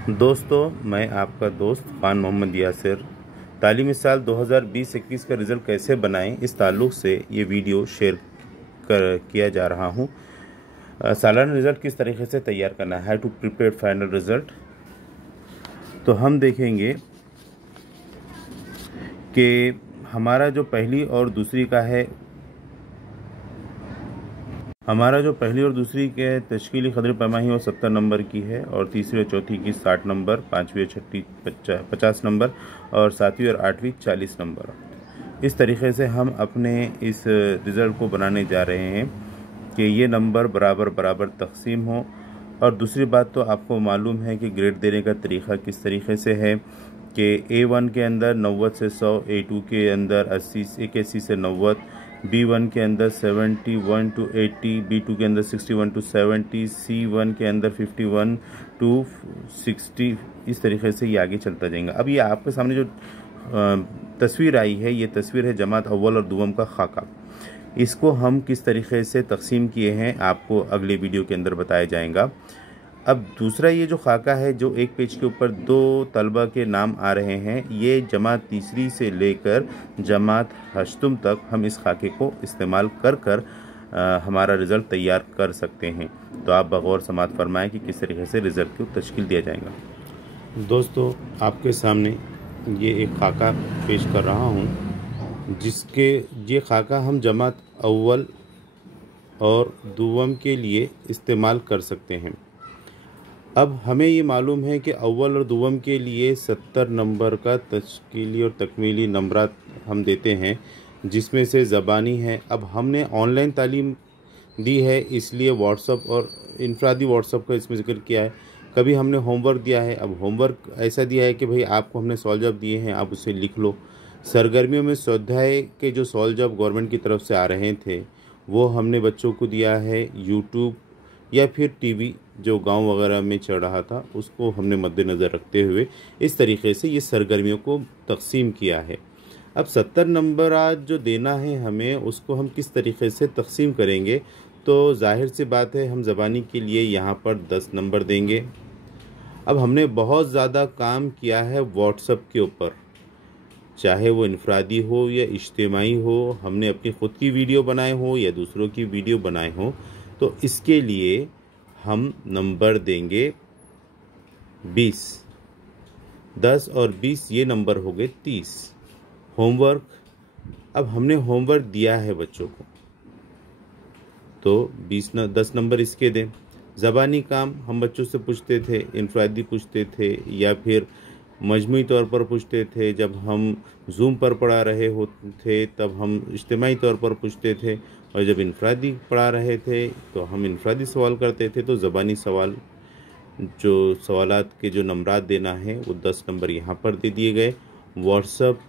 दोस्तों, मैं आपका दोस्त खान मोहम्मद यासिर तालीमी साल 2020-21 का रिज़ल्ट कैसे बनाएं, इस ताल्लुक़ से ये वीडियो शेयर किया जा रहा हूँ। सालाना रिज़ल्ट किस तरीके से तैयार करना है, टू प्रिपेयर फाइनल रिज़ल्ट। तो हम देखेंगे कि हमारा जो पहली और दूसरी का है, हमारा जो पहली और दूसरी के तश्कीली खदर पैमाही वो 70 नंबर की है, और तीसरी और चौथी की 60 नंबर, पाँचवीं और छठी 50 नंबर, और सातवीं और आठवीं 40 नंबर। इस तरीके से हम अपने इस रिज़ल्ट को बनाने जा रहे हैं कि ये नंबर बराबर बराबर तकसीम हो। और दूसरी बात तो आपको मालूम है कि ग्रेड देने का तरीक़ा किस तरीके से है कि A1 के अंदर 90 से 100, A2 के अंदर 81 से 90, B1 के अंदर 71 to 80, B2 के अंदर 61 to 70, C1 के अंदर 51 to 60। इस तरीके से ये आगे चलता जाएगा। अब ये आपके सामने जो तस्वीर आई है, ये तस्वीर है जमात अव्वल और दुवम का खाका। इसको हम किस तरीके से तकसीम किए हैं आपको अगले वीडियो के अंदर बताया जाएगा। अब दूसरा, ये जो खाका है, जो एक पेज के ऊपर 2 तलबा के नाम आ रहे हैं, ये जमात तीसरी से लेकर जमात हश्तुम तक हम इस खाके को इस्तेमाल कर हमारा रिज़ल्ट तैयार कर सकते हैं। तो आप बगौर समात फरमाएं कि किस तरीके से रिज़ल्ट को तश्कील दिया जाएगा। दोस्तों, आपके सामने ये एक खाका पेश कर रहा हूँ, जिसके ये खाका हम जमात अव्वल और दुवम के लिए इस्तेमाल कर सकते हैं। अब हमें ये मालूम है कि अव्वल और दुवम के लिए 70 नंबर का तश्कीली और तकमीली नंबरात हम देते हैं, जिसमें से ज़बानी है। अब हमने ऑनलाइन तालीम दी है, इसलिए व्हाट्सअप और इनफरादी व्हाट्सअप का इसमें ज़िक्र किया है। कभी हमने होमवर्क दिया है। अब होमवर्क ऐसा दिया है कि भाई आपको हमने सवाल जवाब दिए हैं, आप उसे लिख लो। सरगर्मियों में स्वाध्याय के जो सवाल जवाब गवर्नमेंट की तरफ से आ रहे थे, वो हमने बच्चों को दिया है। यूट्यूब या फिर टीवी जो गांव वगैरह में चल रहा था, उसको हमने मद्देनज़र रखते हुए इस तरीके से ये सरगर्मियों को तकसीम किया है। अब 70 नंबर आज जो देना है हमें, उसको हम किस तरीके से तकसीम करेंगे। तो जाहिर सी बात है, हम ज़बानी के लिए यहाँ पर 10 नंबर देंगे। अब हमने बहुत ज़्यादा काम किया है व्हाट्सएप के ऊपर, चाहे वो इनफरादी हो या इज्तिमाई हो, हमने अपनी ख़ुद की वीडियो बनाए हो या दूसरों की वीडियो बनाए हो। तो इसके लिए हम नंबर देंगे 20। 10 और 20 ये नंबर हो गए 30। होमवर्क, अब हमने होमवर्क दिया है बच्चों को, तो 10 नंबर इसके दें। ज़बानी काम हम बच्चों से पूछते थे, इनफरादी पूछते थे या फिर मजमूई तौर पर पूछते थे। जब हम जूम पर पढ़ा रहे होते थे तब हम इज्तिमाई तौर पर पूछते थे, और जब इनफरादी पढ़ा रहे थे तो हम इनफरादी सवाल करते थे। तो ज़बानी सवाल, जो सवालात के जो नंबरात देना है, वो 10 नंबर यहाँ पर दे दिए गए। व्हाट्सअप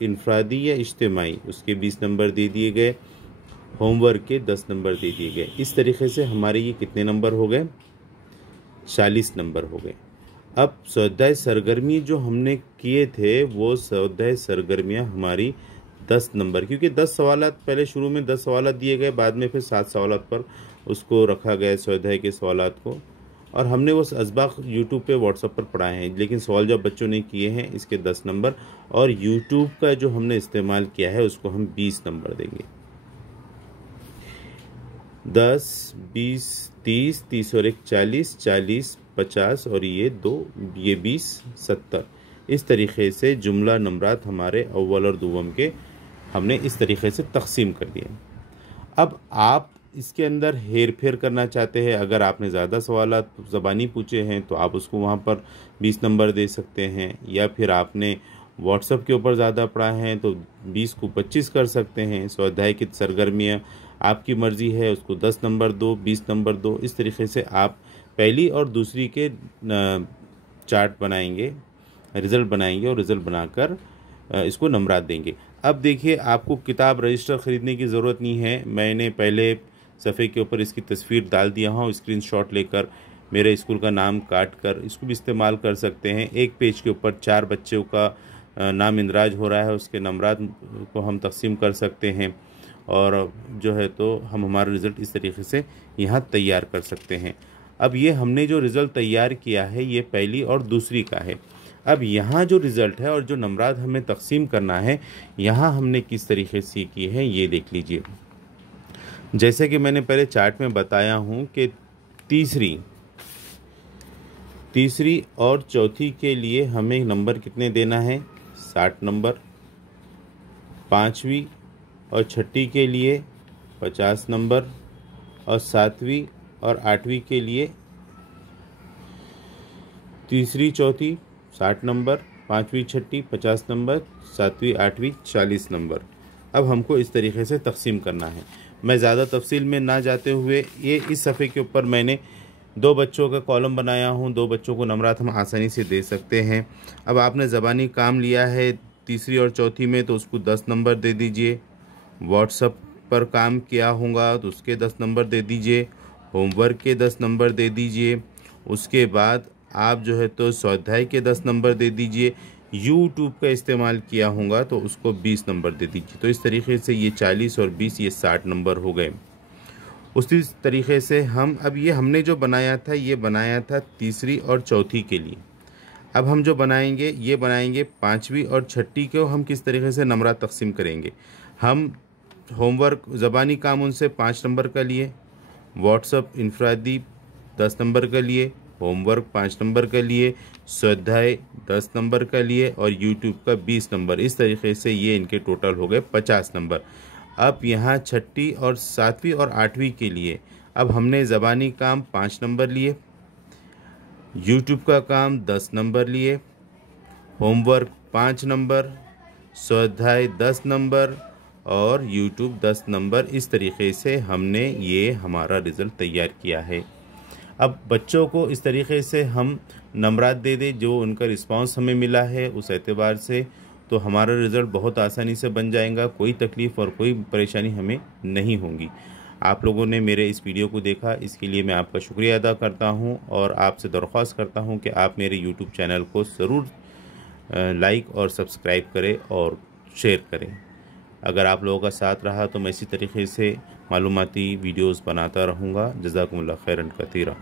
इनफरादी या इज्तिमाई, उसके 20 नंबर दे दिए गए। होमवर्क के 10 नंबर दे दिए गए। इस तरीके से हमारे ये कितने नंबर हो गए? 40 नंबर हो गए। अब स्वाध्याय सरगर्मी जो हमने किए थे, वो स्वाध्याय सरगर्मियाँ हमारी 10 नंबर, क्योंकि 10 सवालात पहले शुरू में 10 सवालात दिए गए, बाद में फिर 7 सवालात पर उसको रखा गया स्वाध्याय के सवालात को। और हमने वो असबाक यूट्यूब पे व्हाट्सएप पर पढ़ाए हैं, लेकिन सवाल जब बच्चों ने किए हैं, इसके 10 नंबर। और यूट्यूब का जो हमने इस्तेमाल किया है, उसको हम 20 नंबर देंगे। 10, 20, 30, 30 और 1 40, 40, 50 और ये 2, ये 20, 70। इस तरीके से जुमला नंबरात हमारे अव्वल और दुवम के हमने इस तरीके से तकसीम कर दिए। अब आप इसके अंदर हेर फेर करना चाहते हैं, अगर आपने ज़्यादा सवालात ज़बानी पूछे हैं तो आप उसको वहाँ पर 20 नंबर दे सकते हैं, या फिर आपने व्हाट्सएप के ऊपर ज़्यादा पढ़ा है तो 20 को 25 कर सकते हैं। स्वाध्याय की सरगर्मियाँ आपकी मर्ज़ी है, उसको 10 नंबर दो, 20 नंबर दो। इस तरीके से आप पहली और दूसरी के चार्ट बनाएंगे, रिज़ल्ट बनाएंगे, और रिज़ल्ट बनाकर इसको नंबरात देंगे। अब देखिए, आपको किताब रजिस्टर ख़रीदने की ज़रूरत नहीं है। मैंने पहले सफ़े के ऊपर इसकी तस्वीर डाल दिया हूँ, स्क्रीनशॉट लेकर मेरे स्कूल का नाम काट कर इसको भी इस्तेमाल कर सकते हैं। एक पेज के ऊपर 4 बच्चों का नाम इंदराज हो रहा है, उसके नंबरात को हम तकसीम कर सकते हैं, और जो है तो हम हमारा रिज़ल्ट इस तरीके से यहाँ तैयार कर सकते हैं। अब ये हमने जो रिज़ल्ट तैयार किया है ये पहली और दूसरी का है। अब यहाँ जो रिज़ल्ट है और जो नंबरात हमें तकसीम करना है, यहाँ हमने किस तरीके से की है ये देख लीजिए। जैसे कि मैंने पहले चार्ट में बताया हूँ कि तीसरी और चौथी के लिए हमें नंबर कितने देना है, 60 नंबर। पाँचवीं और छठी के लिए 50 नंबर और सातवीं और आठवीं के लिए तीसरी चौथी 60 नंबर, पाँचवीं छठी 50 नंबर, सातवीं आठवीं 40 नंबर। अब हमको इस तरीके से तकसीम करना है। मैं ज़्यादा तफसील में ना जाते हुए ये इस सफ़े के ऊपर मैंने 2 बच्चों का कॉलम बनाया हूँ। 2 बच्चों को नंबरात हम आसानी से दे सकते हैं। अब आपने ज़बानी काम लिया है तीसरी और चौथी में तो उसको 10 नंबर दे दीजिए। व्हाट्सएप पर काम किया होगा तो उसके 10 नंबर दे दीजिए। होमवर्क के 10 नंबर दे दीजिए। उसके बाद आप जो है तो स्वाध्याय के 10 नंबर दे दीजिए। यूट्यूब का इस्तेमाल किया होगा तो उसको 20 नंबर दे दीजिए। तो इस तरीके से ये 40 और 20 ये 60 नंबर हो गए। उसी तरीके से हम अब ये हमने जो बनाया था ये बनाया था तीसरी और चौथी के लिए। अब हम जो बनाएंगे ये बनाएंगे पाँचवीं और छठी को हम किस तरीके से नंबरात तकसीम करेंगे। हम होमवर्क ज़बानी काम उनसे 5 नंबर का लिए, व्हाट्सएप इनफरादी 10 नंबर का लिए, होमवर्क 5 नंबर का लिए, स्वाध्याय 10 नंबर का लिए और यूट्यूब का 20 नंबर। इस तरीके से ये इनके टोटल हो गए 50 नंबर। अब यहाँ छठी और सातवीं और आठवीं के लिए अब हमने ज़बानी काम 5 नंबर लिए, यूट्यूब का काम 10 नंबर लिए, होमवर्क 5 नंबर, स्वाध्याय 10 नंबर और यूट्यूब 10 नंबर। इस तरीके से हमने ये हमारा रिज़ल्ट तैयार किया है। अब बच्चों को इस तरीके से हम नंबरात दे दें जो उनका रिस्पांस हमें मिला है उस एतबार से, तो हमारा रिज़ल्ट बहुत आसानी से बन जाएगा। कोई तकलीफ़ और कोई परेशानी हमें नहीं होगी। आप लोगों ने मेरे इस वीडियो को देखा, इसके लिए मैं आपका शुक्रिया अदा करता हूं और आपसे दरख्वास्त करता हूं कि आप मेरे यूट्यूब चैनल को ज़रूर लाइक और सब्सक्राइब करें और शेयर करें। अगर आप लोगों का साथ रहा तो मैं इसी तरीके से मालूमाती वीडियोस बनाता रहूँगा। जज़ाकुमुल्लाह खैरन कतीरा।